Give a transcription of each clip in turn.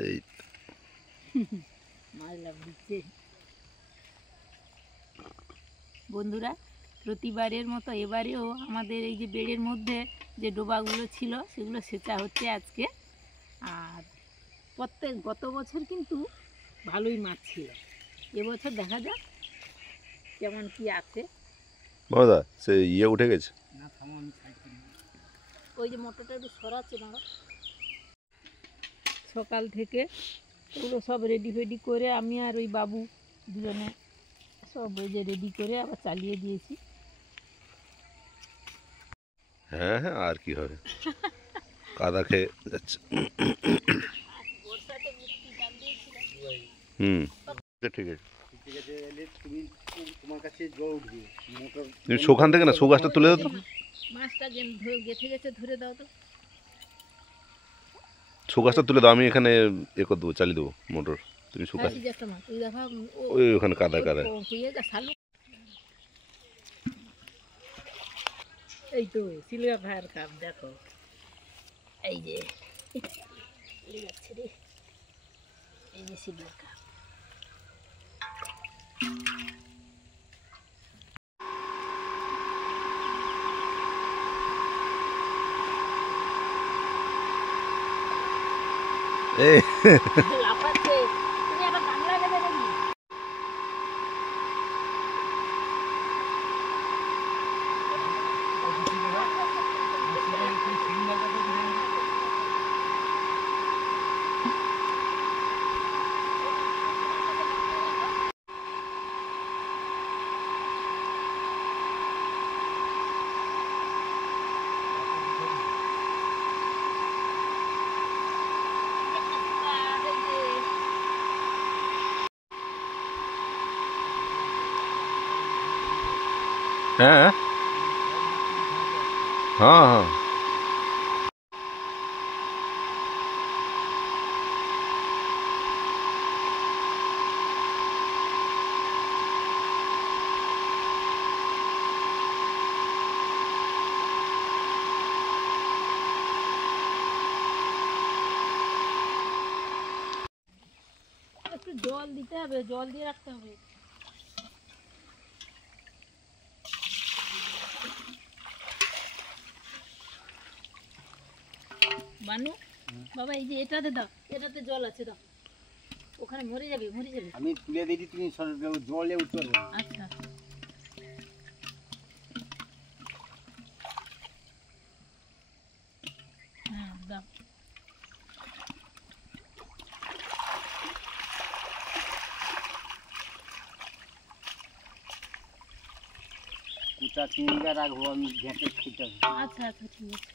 এই মাছ লাভ দিচ্ছে বন্ধুরা। প্রতিবারের মতো এবারেও আমাদের এই যে বেড়ের মধ্যে যে ডোবাগুলো ছিল সেগুলো সেচা হচ্ছে আজকে। আর গত বছর কিন্তু ভালোই মাছ ছিল, এবছর দেখা যাক কেমন কি আছে। দাদা সে ইয়ে উঠে গেছে না থামো, আমি ওই যে মোটরটা একটু সরাচ্ছে না। সকাল থেকে ওগুলো সব রেডি ফেডি করে আমি আর ওই বাবু দুজনে সব ওই যে রেডি করে আবার চালিয়ে দিয়েছি। হ্যাঁ হ্যাঁ, আর কি হবে, কাদা খেয়ে যাচ্ছে। ঠিক আছে, তুমি সেখান থেকে না সুগাছটা তুলে দাও তো। মাছটা গেথে গেছে, ধরে দাও তো। সুগাছটা তুলে দাও, আমি এখানে এ করে দেবো, চালিয়ে দেবো মোটর। তুমি সুগাছ ওই ওখানে কাদায় কাদায়। এই তো সিলভার ফায়ার কাপ দেখো, এই যে যাচ্ছে রে, এই যে সিলভার কাপ। লাফাচ্ছে, তুমি আবার বাংলা নেবে নাকি? হ্যাঁ হ্যাঁ হ্যাঁ, একটু জল দিতে হবে, জল দিয়ে রাখতে হবে। বানু বাবা, এই যে এটাতে দাও, এটাতে জল আছে, দাও। ওখানে মরে যাবে, মরে যাবে। আমি তুলে দিই, তুমি জলে উঠতে পারবে। আচ্ছা, হ্যাঁ দাও। কুচা চিংড়িটা রাখবো, আমি ঘেঁটে খেতে হবে। আচ্ছা আচ্ছা, ঠিক আছে।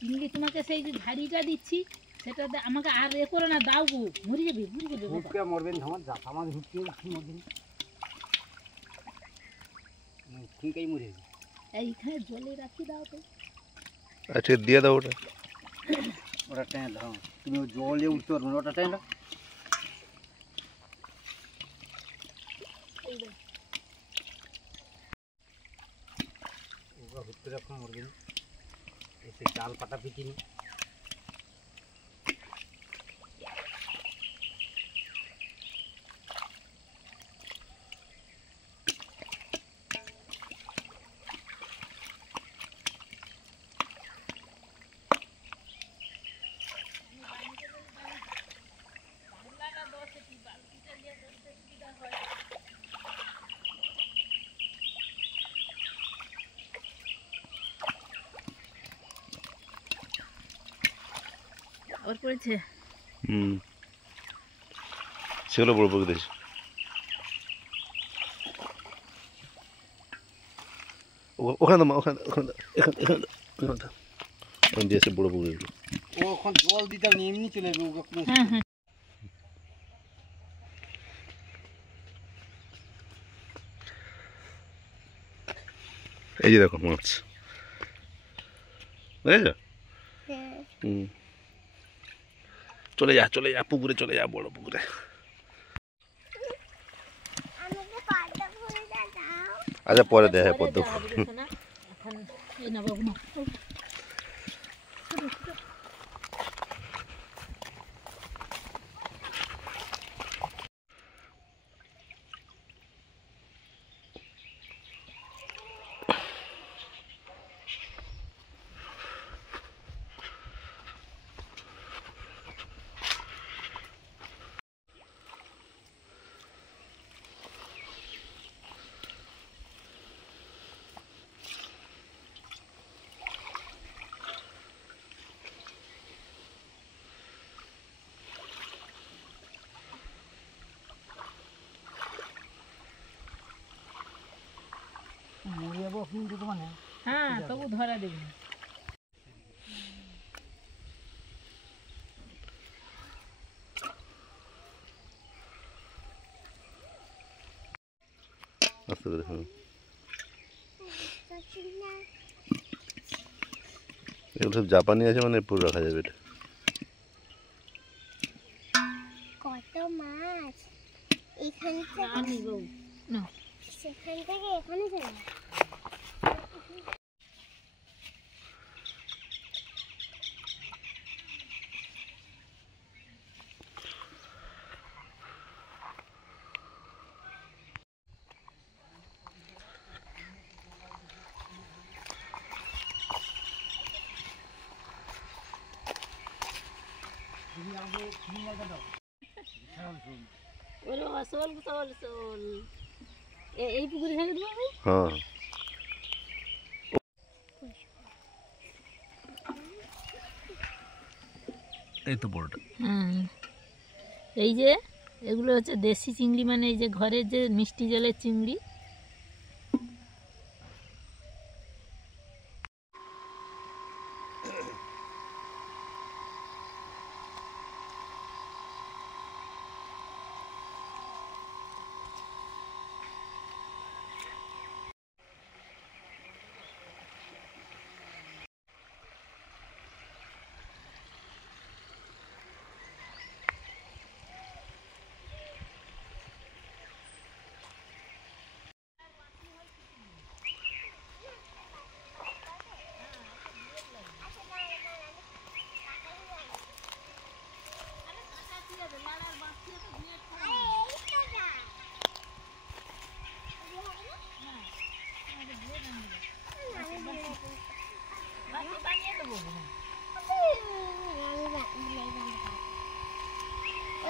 চিংড়ি তোমাকে সেই যে ঝাড়িটা দিচ্ছি সেটাতে আমাকে আর এ করে না, দাও গো, মরে যাবে, মরে যাবে। হুটকে মরবেন, আমার আমার হুটকে মরবেন, ঠিকই মরে যাবে। এইখানে জলে রাখি, দাও তো। আচ্ছা দিয়ে দাও ওটা। ওটা টেনে দাও, তুমি জলে উঠতে পারবে না, ওটা টেনে দাও। ওটা হুটকে রাখো, মরবে না। এসে জাল পাটা পিটিনি। আবার পড়েছে। সেগুলো বড় বড় দিয়েছে। ওখানে ওখানে ওখানে এখানে এখানে এখানে দিয়েছে বড় বড় এগুলো। ও এখন জল দিতে হবে, এমনি চলে যাবে। হ্যাঁ হ্যাঁ, এই যে দেখো মাছ, বুঝেছ? চলে যা চলে যা, পুকুরে চলে যা, বড় পুকুরে। আচ্ছা পরে দেখা পদ্ম। মরে যাবো কিন্তু তো মানে হ্যাঁ তবু ধরা দেবে না। আস্তে করে হ্যাঁ এগুলো সব জাপানি আছে মানে পুরো রাখা যাবে এটা। কত মাছ এখান না নিব না সেখান থেকে এখানে যাবে। ওরে বাবা শোল শোল শোল এই পুকুরে ছেড়ে দেবো আমি। হ্যাঁ এই তো বড়টা। হ্যাঁ এই যে এগুলো হচ্ছে দেশি চিংড়ি, মানে এই যে ঘরের যে মিষ্টি জলের চিংড়ি।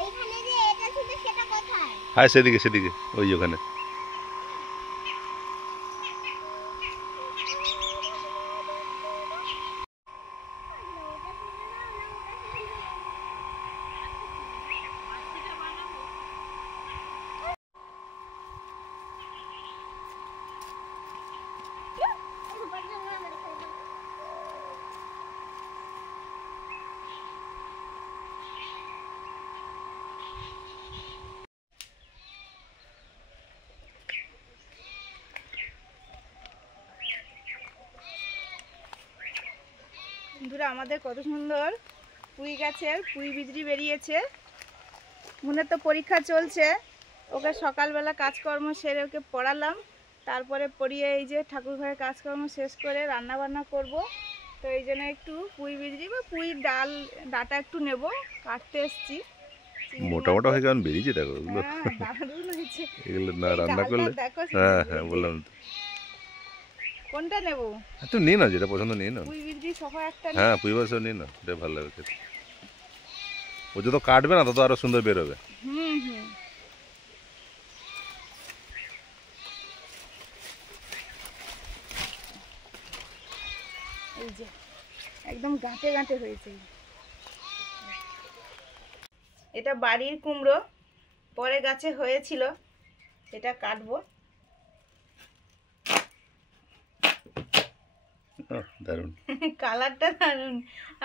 ওইখানে যে এটা ছিল সেটা কোথায়? হ্যাঁ সেদিকে সেদিকে ওই ওখানে। বন্ধুরা আমাদের কত সুন্দর পুঁই গাছের পুঁই বিজড়ি বেরিয়েছে। মনে তো পরীক্ষা চলছে, ওকে সকালবেলা কাজকর্ম সেরে ওকে পড়ালাম, তারপরে পড়িয়ে এই যে ঠাকুর ঘরের কাজকর্ম শেষ করে রান্না বান্না করব। তো এই জন্য একটু পুঁই বিজড়ি বা পুঁই ডাটা একটু নেব, কাটতে এসছি। মোটা মোটা হয়ে কেমন বেরিয়েছে দেখো এগুলো। হ্যাঁ, দারুণ হয়েছে। এগুলো না এই রান্না ডালটা করলে। দেখো, হ্যাঁ হ্যাঁ বললাম তো। কোনটা নেব? হ্যাঁ তুমি নিয়ে নাও, যেটা পছন্দ নিয়ে নাও। পুঁই বিজড়ি সহ একটা হ্যাঁ পুঁই বাসও নিয়ে নাও, এটা ভালো লাগবে খেতে। ও যত কাটবে না তত আরো সুন্দর বেরোবে। হুম হুম। এই যে একদম গাঁটে গাঁটে হয়েছে। এটা বাড়ির কুমড়ো, পরে গাছে হয়েছিল, এটা কাটবো। দারুণ। কালারটা দারুণ,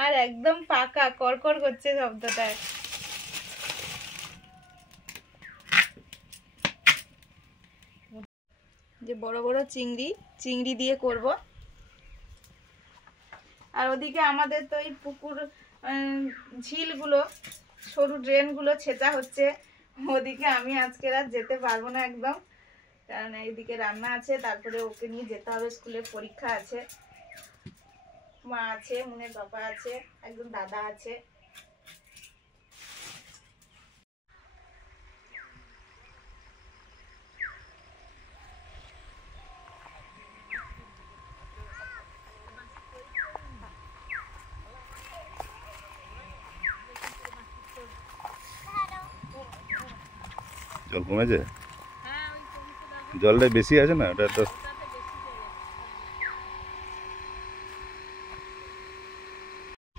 আর একদম পাকা, কড়কড় করছে শব্দটা। যে বড় বড় চিংড়ি দিয়ে করব। আর ওদিকে আমাদের তো এই পুকুর ঝিলগুলো, সরু ড্রেনগুলো ছেঁচা হচ্ছে। ওদিকে আমি আজকে রাত যেতে পারবো না একদম, কারণ এইদিকে রান্না আছে, তারপরে ওকে নিয়ে যেতে হবে, স্কুলে পরীক্ষা আছে। মা আছে, মুনের বাবা আছে, একজন দাদা আছে। জল কমেছে, জলটা বেশি আছে না ওটা তো।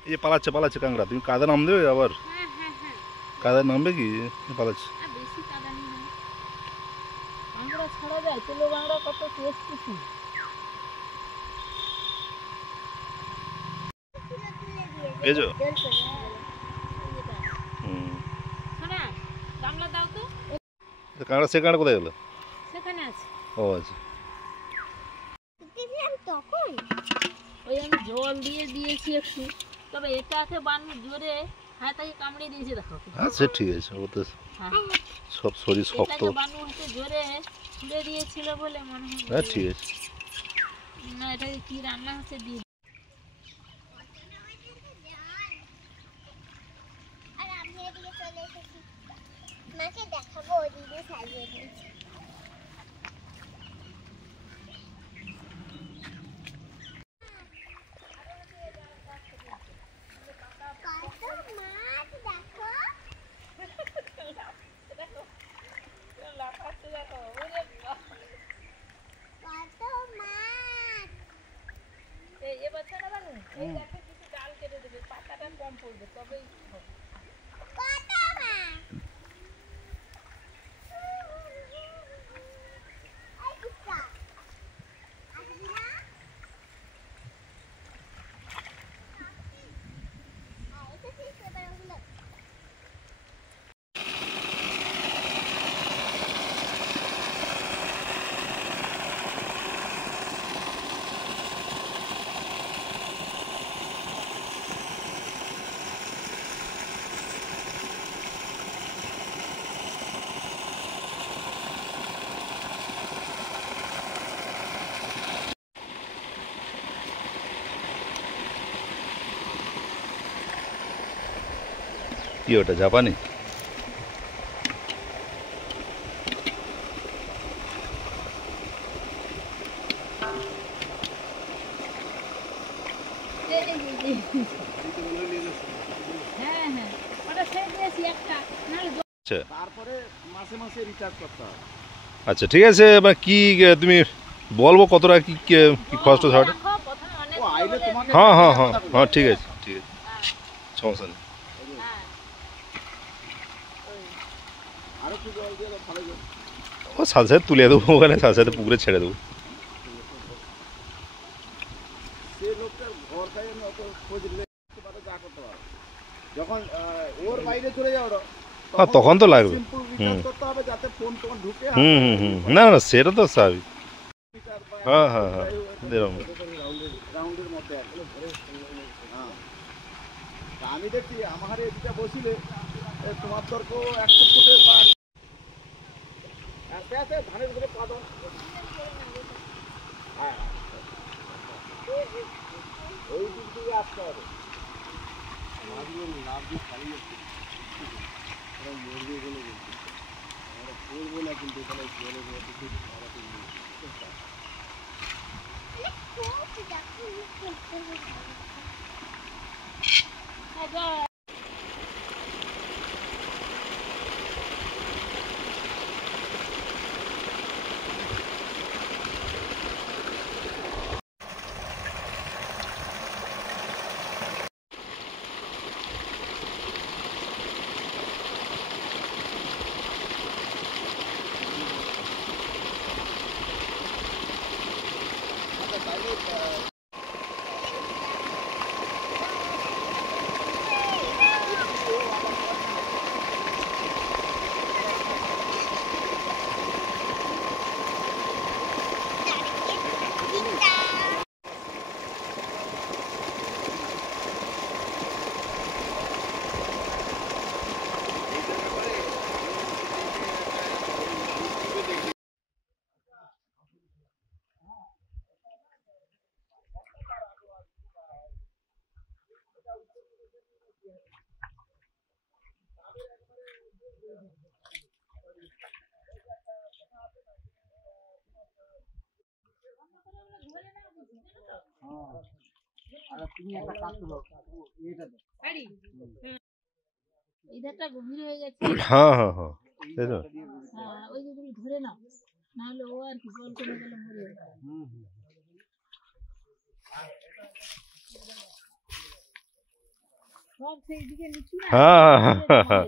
এই যে পালাচ্ছে পালাচ্ছে কাঁকড়া, তুমি কাদা নাম দেবে আবার? কাদা নামবে কি পালাচ্ছে? বেশি কাদা নেই, কাঁকড়া ছাড়া যায়, তেলো বাংলা কত টেস্টি। পেয়েছো? গামলা দাও তো, কাঁকড়া, সে কাঁকড়া কোথায় গেলো? সেখানে আছে। ও আচ্ছা, তখন ওই আমি জল দিয়ে দিয়েছি একটু, তবে এটাকে বানু জোরে হাতাকে কামড়ে দিয়েছে, দেখো। আচ্ছা ঠিক আছে, ও তো হ্যাঁ, সব শরীর শক্ত। এটাকে বানু হয়তো জোরে ছুঁড়ে দিয়েছিল বলে মনে হয়। হ্যাঁ ঠিক আছে। না, এটাকে কি রান্না হচ্ছে দিয়ে আর আমি এদিকে চলে এসেছি, মাকে দেখাবো ওদিকে সাজিয়ে দিয়েছি। কত মাছ দেখো, কত মাছ। এ বাচ্চাটা বানু এই দেখো কিছু ডাল কেটে দেবে, পাতাটা কম পড়বে তবেই হবে। কত মাছ। এই কিসা আসবি না? এটা ঠিক এবার ওগুলো কি ওটা, জাপানি? হ্যাঁ হ্যাঁ, ওটা সেই দিয়েছি একটা, নাহলে আচ্ছা তারপরে মাসে মাসে রিচার্জ করতে হবে। আচ্ছা ঠিক আছে, এবার কি তুমি বলবো কত টাকা কি কি খরচ ঝাড়? রাখো, প্রথমে অনেক ও আইলে তোমাকে হ্যাঁ হ্যাঁ হ্যাঁ হ্যাঁ ঠিক আছে ঠিক আছে, সমস্যা নেই। হ্যাঁ আরো কি জল দিয়ে ভালো জল। ও সাথে সাথে তুলে দেবো, ওখানে সাথে সাথে পুকুরে ছেড়ে দেবো। সে লোকটার ঘর খাই আমি অত খোঁজ নিলে যা করতে পারো। যখন ওর বাইরে চলে যাও হ্যাঁ তখন তো লাগবে। সিম্পল রিচার্জ করতে হবে যাতে ফোন তোমার ঢুকে হুম হুম হুম, না না সেটা তো স্বাভাবিক। হ্যাঁ হ্যাঁ হ্যাঁ এরকম। রাউন্ডের মধ্যে আর কি। হ্যাঁ তা আমি দেখছি আমার এদিকে বসিলে তোমার তর্ক 100 ফুটের বা আছে ধানের উপরে পাদন। হ্যাঁ ওই দিক দিয়ে আসতে হবে। মাছগুলো লাভ দিয়ে খালি যাচ্ছে, মরবে বলে বলছি আমরা করবো না, কিন্তু এখানে জলের মধ্যে থেকে খাওয়াতে খুব দেখো খেলতে হবে। তুমি একটা কাজ করো, এটা দাও। এই ধারটা গভীর হয়ে গেছে। হ্যাঁ হ্যাঁ হ্যাঁ তাই তো। হ্যাঁ ওই যেগুলো ধরে নাও, নাহলে ও আর কি জল কমে গেলে মরে যাবে। সব সেই দিকে নিচু না। হ্যাঁ হ্যাঁ হ্যাঁ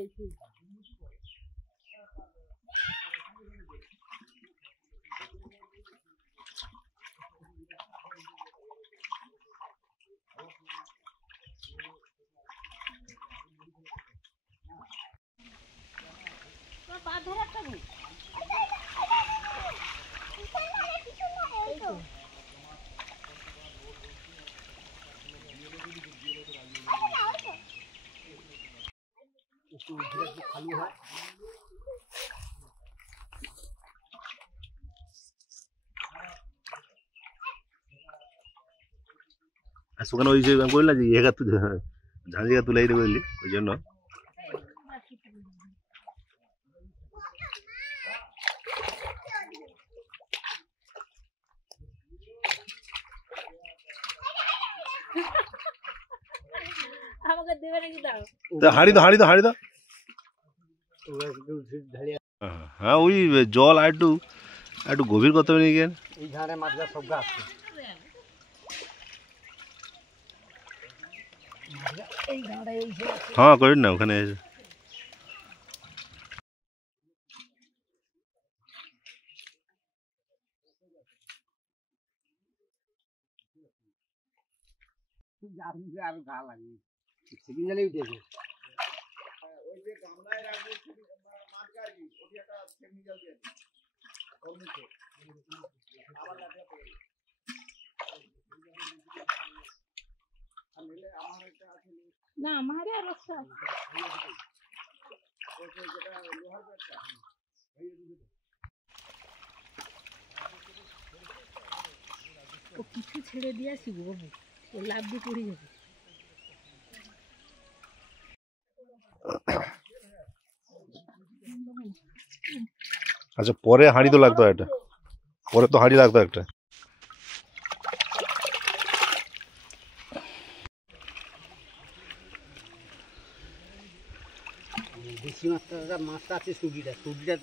আমার ধরে একটা দিই। খালি হয় শুকানো ওই যে বললাম যে এগা তুই ঝাঁঝিয়া তুলাই দেবো বললি ওই জন্য আমাকে দেবে নাকি দাও? হাঁড়ি দাও হ্যাঁ ওই জল আর একটু গভীর করতে হবে নাকি এই ধারে মাছগুলো সব গাছ হ্যাঁ করিন না ওখানে আর গা লাগে সেদিন জালে উঠেছে ওই যে গামলায় রাখবো মাছ গাড়ি ওটি একটা টেকনিক্যাল দিয়ে আবার লাগা পেয়ে আনলে আমার একটা আছে না আমারে আর রসা ওই যেটা লোহার ব্যাটটা ও কিছু ছেড়ে দিয়েছি গো বাবু, ও লাভ দিয়ে পড়ে যাবে। আচ্ছা পরে হাঁড়ি তো লাগতো একটা পরে তো হাঁড়ি লাগতো একটা দেশি মাছটা আছে সুগিটা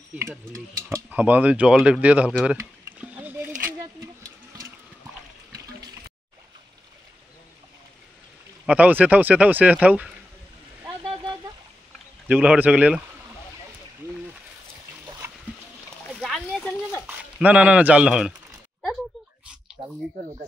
পিসটা ধরলেই হ্যাঁ বাঁধা তুমি জল একটু দিয়ে দাও হালকা করে আমি দিয়ে দিচ্ছি, যা তুমি থাও সে থাও দাও দাও দাও দাও। যেগুলো হবে সেগুলো এলো জাল নিয়ে চলে যাবে। না না না না জাল না হবে না দাও, দাও, দাও। চালিয়ে তো লোটা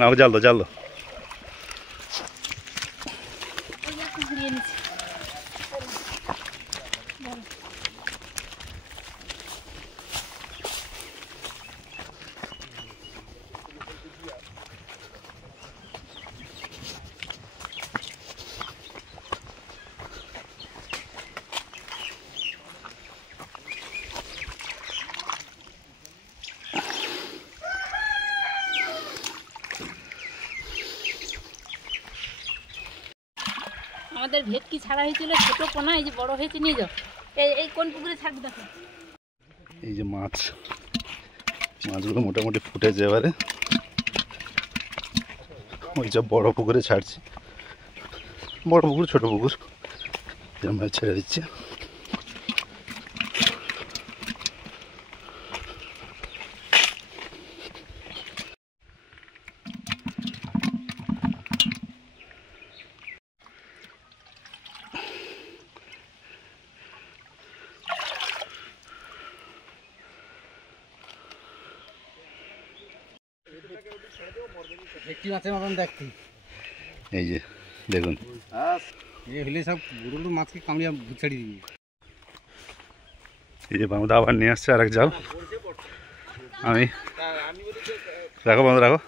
না জাল দো ওই যে এখন ঘুরিয়ে নিচ্ছি। আমাদের ভেটকি ছাড়া হয়েছিল ছোট পোনা, এই যে বড় হয়েছে, নিয়ে যাও। এই কোন পুকুরে ছাড়বে দেখো। এই যে মাছগুলো মোটামুটি ফুটেছে এবারে ওই যে বড় পুকুরে ছাড়ছি বড় পুকুর ছোট পুকুর আমরা ছেড়ে দিচ্ছি ভেটকি মাছের মতন দেখতে এই যে দেখুন হলে সব বড় মাছকে কামড়িয়া ছাড়ি দিবি এই যে বামুদা আবার নিয়ে আসছে আরেক জাল আমি রাখো বামুদা রাখো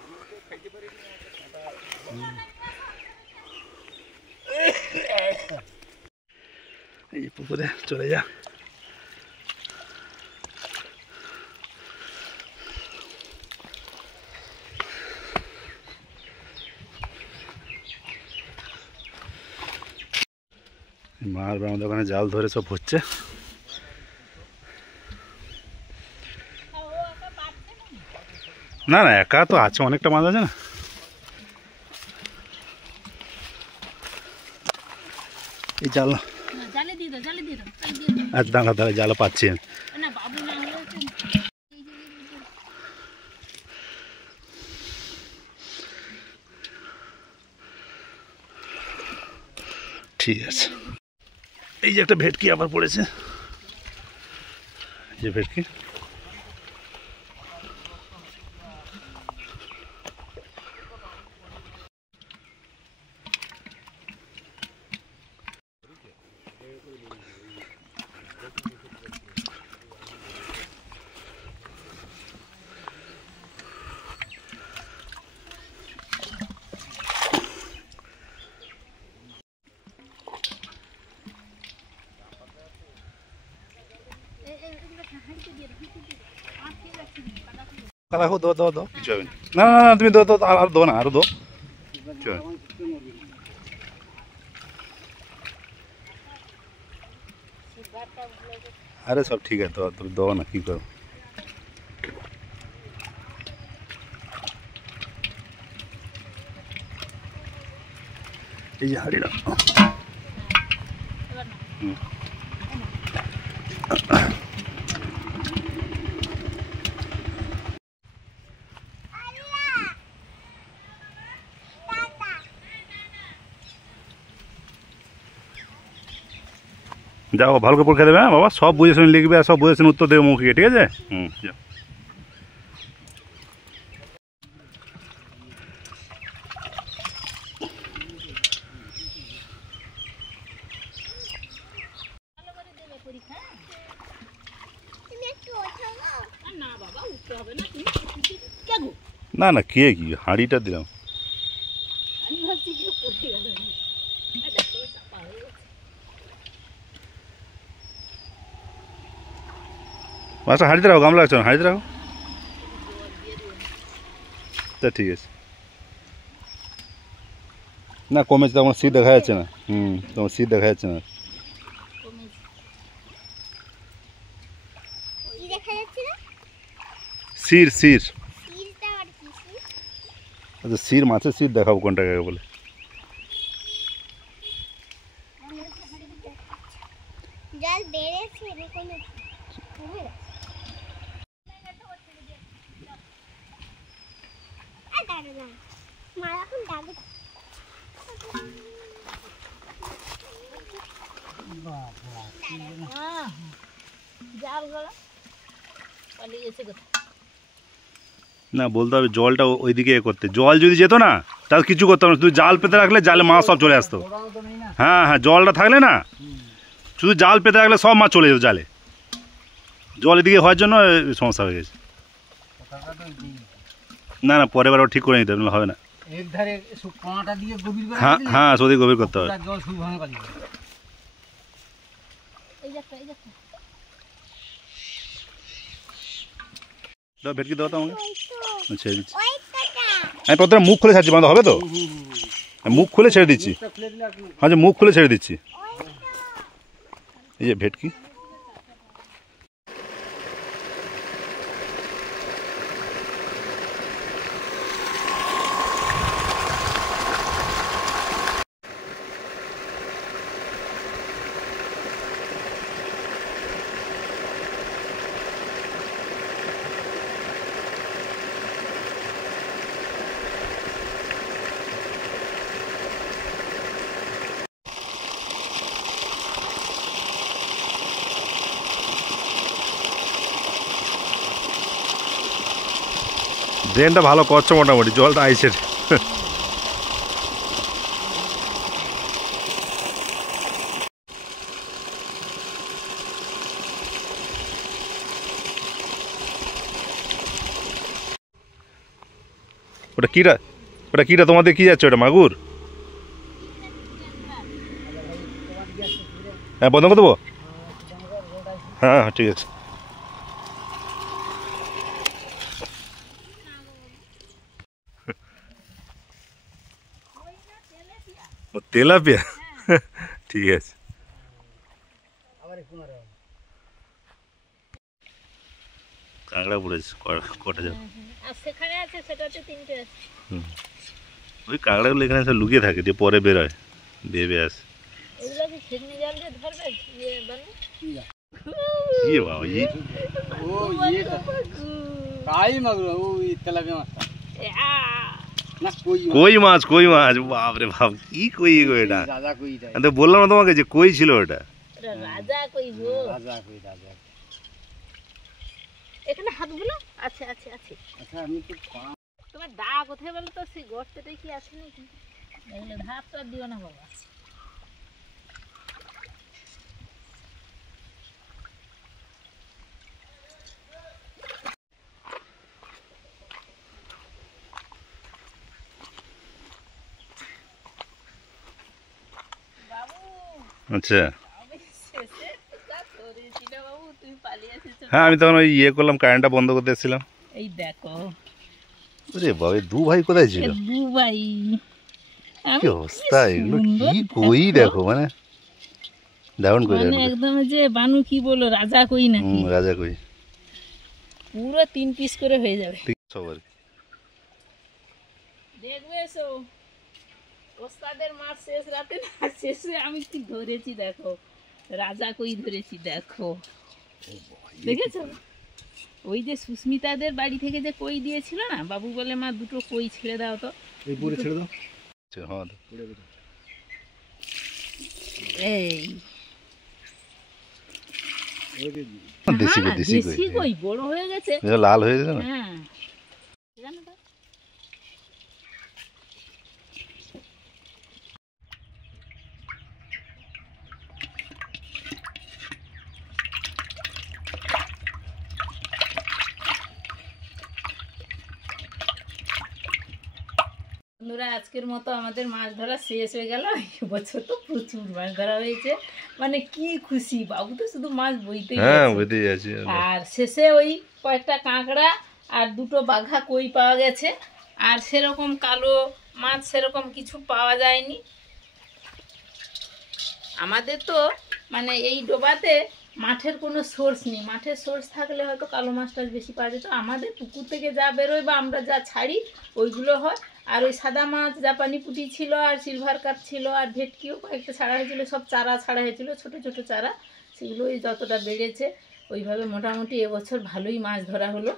এই যে পুকুরে চলে যা। মার আমাদের ওখানে জাল ধরে সব হচ্ছে। না না, একা তো আছে, অনেকটা মাছ আছে না। এই জাল আর দাঁড়া দাঁড়া, জালও পাচ্ছি আমি। ঠিক আছে, এই যে একটা ভেটকি আবার পড়েছে, যে ভেটকি। রাখো, দো দো দো, কিছু হবে না। না না, তুমি দো দো, আর দো না, আরো দো, কিছু হবে। আরে সব ঠিক আছে, তো তুমি দো না, কি করো। এই যে হাড়িটা যাও, ভালো করে পরীক্ষা দেবে। হ্যাঁ বাবা, সব বুঝে শুনে লিখবে আর সব বুঝে শুনে উত্তর দেবে মৌখিকে, ঠিক আছে? যাও। না না, কে কি হাঁড়িটা দিলাম। মাছটা হাঁড়িতে রাখো, গামলা রাখছো না, হাঁড়িতে রাখো। তা ঠিক আছে। না কমেছে, তোমার সিট দেখা যাচ্ছে না। তোমার সিট দেখা যাচ্ছে না। সির সির, আচ্ছা সির, মাছের সিট দেখাবো কোনটা বলে। জল বেড়েছে এরকম মা এখন ডাবে না বলতে হবে জলটা ওইদিকে করতে, জল যদি যেত না তাহলে কিছু করতাম না, শুধু জাল পেতে রাখলে জালে মাছ সব চলে আসতো। হ্যাঁ হ্যাঁ, জলটা থাকলে না, শুধু জাল পেতে রাখলে সব মাছ চলে যেত জালে। জল এদিকে হওয়ার জন্য সমস্যা হয়ে গেছে। না না, পরের বার ঠিক করে নিতে হবে না। হ্যাঁ হ্যাঁ, সত্যি গভীর করতে হবে। ভেটকি দাও তো আমাকে, ছেড়ে দিচ্ছি আমি। প্রথমে মুখ খুলে ছাড়ছি, বাঁধা হবে তো? মুখ খুলে ছেড়ে দিচ্ছি। হ্যাঁ, যে মুখ খুলে ছেড়ে দিচ্ছি। এই যে ভেটকি। ড্রেনটা ভালো করছে মোটামুটি, জলটা আইসের। ওটা কিরা, ওটা কিরা তোমাদের কি যাচ্ছে? ওটা মাগুর? হ্যাঁ বন্ধ করে দেবো, হ্যাঁ হ্যাঁ ঠিক আছে। ও তেলাপিয়া, ঠিক আছে। কাঁকড়া পড়েছে কটা যাবে, আর সেখানে আছে, সেটাতে 3টে আছে। ওই কাঁকড়াগুলো এখানে সব লুকিয়ে থাকে, দিয়ে পরে বেরোয়, বেয়ে আসে। এগুলো কি ছিটনি জাল দিয়ে ধরবে? বানু ইয়ে বাবা, ই ও ये কাই মাগুর, ও তেলাপিয়া মাছটা না, কই মাছ, কই মাছ, বাপরে বাপ, কি কই গো এটা, রাজা কইটা, আমি তো বললাম না তোমাকে যে কই ছিল ওটা। এটা রাজা কই গো? রাজা কই, রাজা। এখানে হাতগুলো আছে আছে আছে। আচ্ছা আমি তো তোমার দা কোথায় বলো তো? সেই গর্তটা কি আছে নাকি? এগুলো ধাপ তো আর দিও না বাবা। আচ্ছা, আমি শেষে কাজ করেছি না বাবু, তুমি পালিয়ে এসেছো। হ্যাঁ আমি তখন ওই ইয়ে করলাম, কারেন্টটা বন্ধ করতে এসেছিলাম। এই দেখো রে বাবা, দু ভাই কোথায় ছিল, দুবাই। কি অবস্থা, এগুলো কি কই দেখো, মানে দারুণ কই মানে দেখো। একদম যে বানু কি বলো, রাজা কই নাকি, রাজা কই পুরো 3 পিস করে হয়ে যাবে। ঠিক সব আর কি। দেখবে এসো, ওস্তাদের মাছ শেষ রাতে না, শেষে আমি কি ধরেছি দেখো, রাজা কই ধরেছি দেখো, দেখেছো? ওই যে সুস্মিতাদের বাড়ি থেকে যে কই দিয়েছিল না, বাবু বলে মা 2টো কই ছেড়ে দাও তো। এই পুরো ছেড়ে দাও, হ্যাঁ এই দেশি কই, দেশি কই, দেশি কই বড় হয়ে গেছে। এটা লাল হয়ে গেছে না। হ্যাঁ জানো তো? বন্ধুরা, আজকের মতো আমাদের মাছ ধরা শেষ হয়ে গেল। এবছর তো প্রচুর মাছ ধরা হয়েছে, মানে কি খুশি, বাবু তো শুধু মাছ বইতেই হ্যাঁ আছে। বুঝতে যাচ্ছি। আর শেষে ওই কয়েকটা কাঁকড়া আর 2টো বাঘা কই পাওয়া গেছে, আর সেরকম কালো মাছ সেরকম কিছু পাওয়া যায়নি। আমাদের তো মানে এই ডোবাতে মাঠের কোনো সোর্স নেই, মাঠের সোর্স থাকলে হয়তো কালো মাছটা বেশি পাওয়া যেত। আমাদের পুকুর থেকে যা বেরোয় বা আমরা যা ছাড়ি ওইগুলো হয়। আর ওই সাদা মাছ, জাপানি পুঁটি ছিল, আর সিলভার কাপ ছিল, আর ভেটকিও কয়েকটা ছাড়া হয়েছিল, সব চারা ছাড়া হয়েছিল, ছোট ছোট চারা, সেগুলোই যতটা বেড়েছে ওইভাবে মোটামুটি এবছর ভালোই মাছ ধরা হলো।